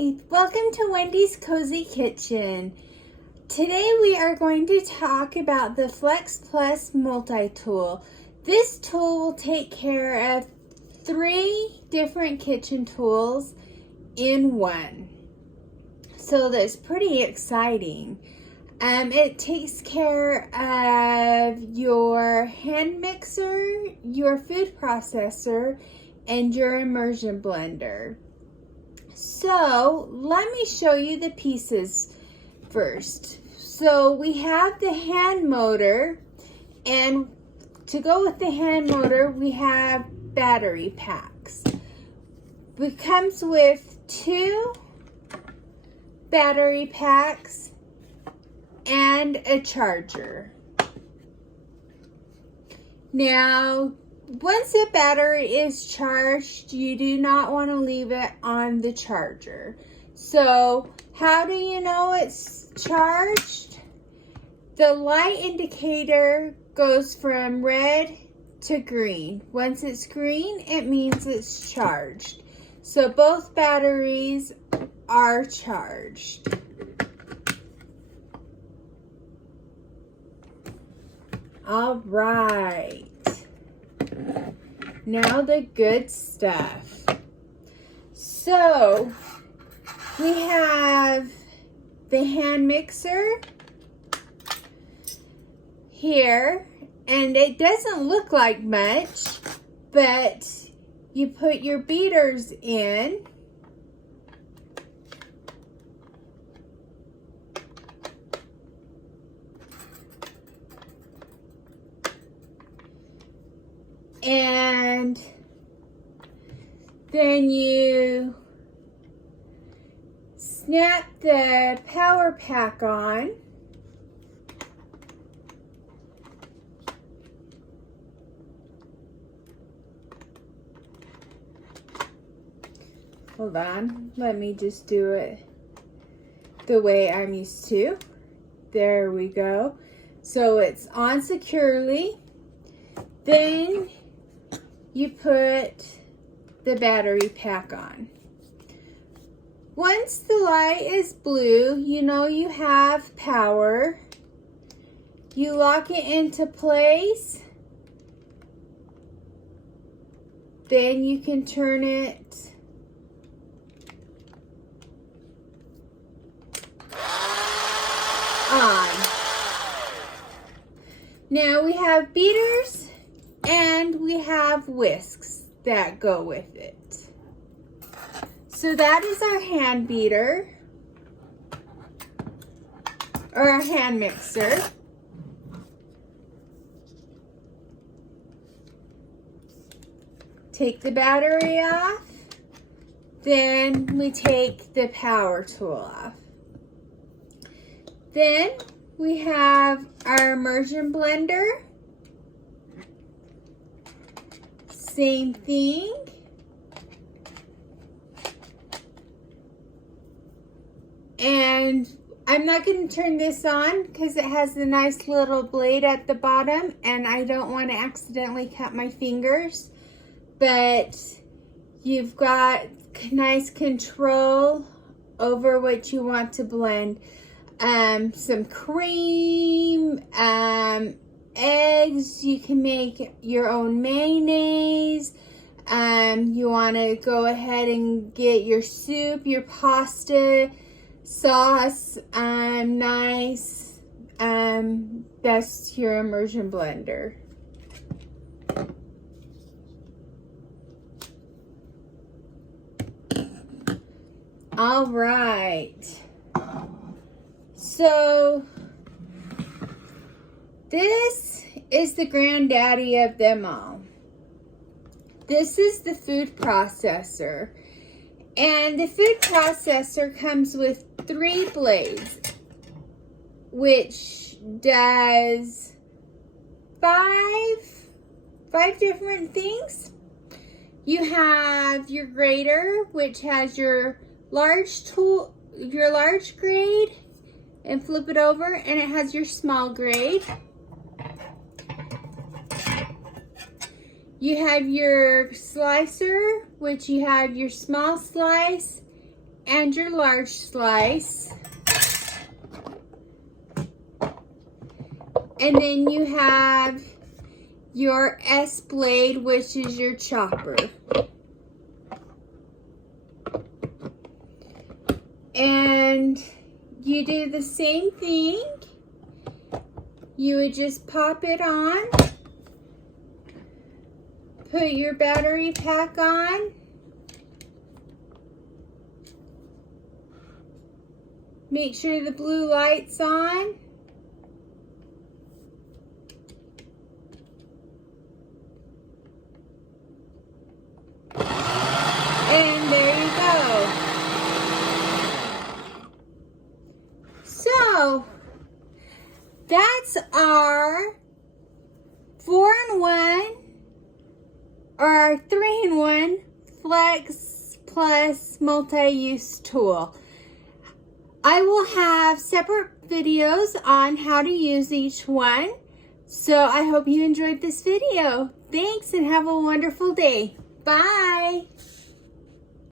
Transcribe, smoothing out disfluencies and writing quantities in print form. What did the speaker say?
Hi, welcome to Wendy's Cozy Kitchen. Today we are going to talk about the Flex Plus multi-tool. This tool will take care of 3 different kitchen tools in one. So that's pretty exciting. It takes care of your hand mixer, your food processor, and your Immersion Blender. So let me show you the pieces first. So we have the hand motor, and to go with the hand motor we have battery packs. It comes with 2 battery packs and a charger. Now, once the battery is charged, you do not want to leave it on the charger. So, how do you know it's charged? The light indicator goes from red to green. Once it's green, it means it's charged. So, both batteries are charged. All right. Now the good stuff. So we have the hand mixer here, and it doesn't look like much, but you put your beaters in. And then you snap the power pack on. Hold on, let me just do it the way I'm used to. There we go. So it's on securely. Then you put the battery pack on. Once the light is blue, you know you have power. You lock it into place. Then you can turn it on. Now we have beaters and we have whisks that go with it. So that is our hand beater, or our hand mixer. Take the battery off, then we take the power tool off. Then we have our Immersion Blender. Same thing. And I'm not going to turn this on because it has a nice little blade at the bottom and I don't want to accidentally cut my fingers. But you've got nice control over what you want to blend. Some cream, eggs, you can make your own mayonnaise. You want to go ahead and get your soup, your pasta sauce, nice. That's your Immersion Blender. All right. So this is the granddaddy of them all. This is the food processor. And the food processor comes with 3 blades, which does 5 different things. You have your grater, which has your large tool, your large grade, and flip it over, and it has your small grade. You have your slicer, which you have your small slice and your large slice. And then you have your S blade, which is your chopper. And you do the same thing. You would just pop it on, put your battery pack on, make sure the blue light's on, and there you go. So that's our 4-in-1 or our 3-in-1 Flex Plus multi-use tool. I will have separate videos on how to use each one. So I hope you enjoyed this video. Thanks and have a wonderful day. Bye.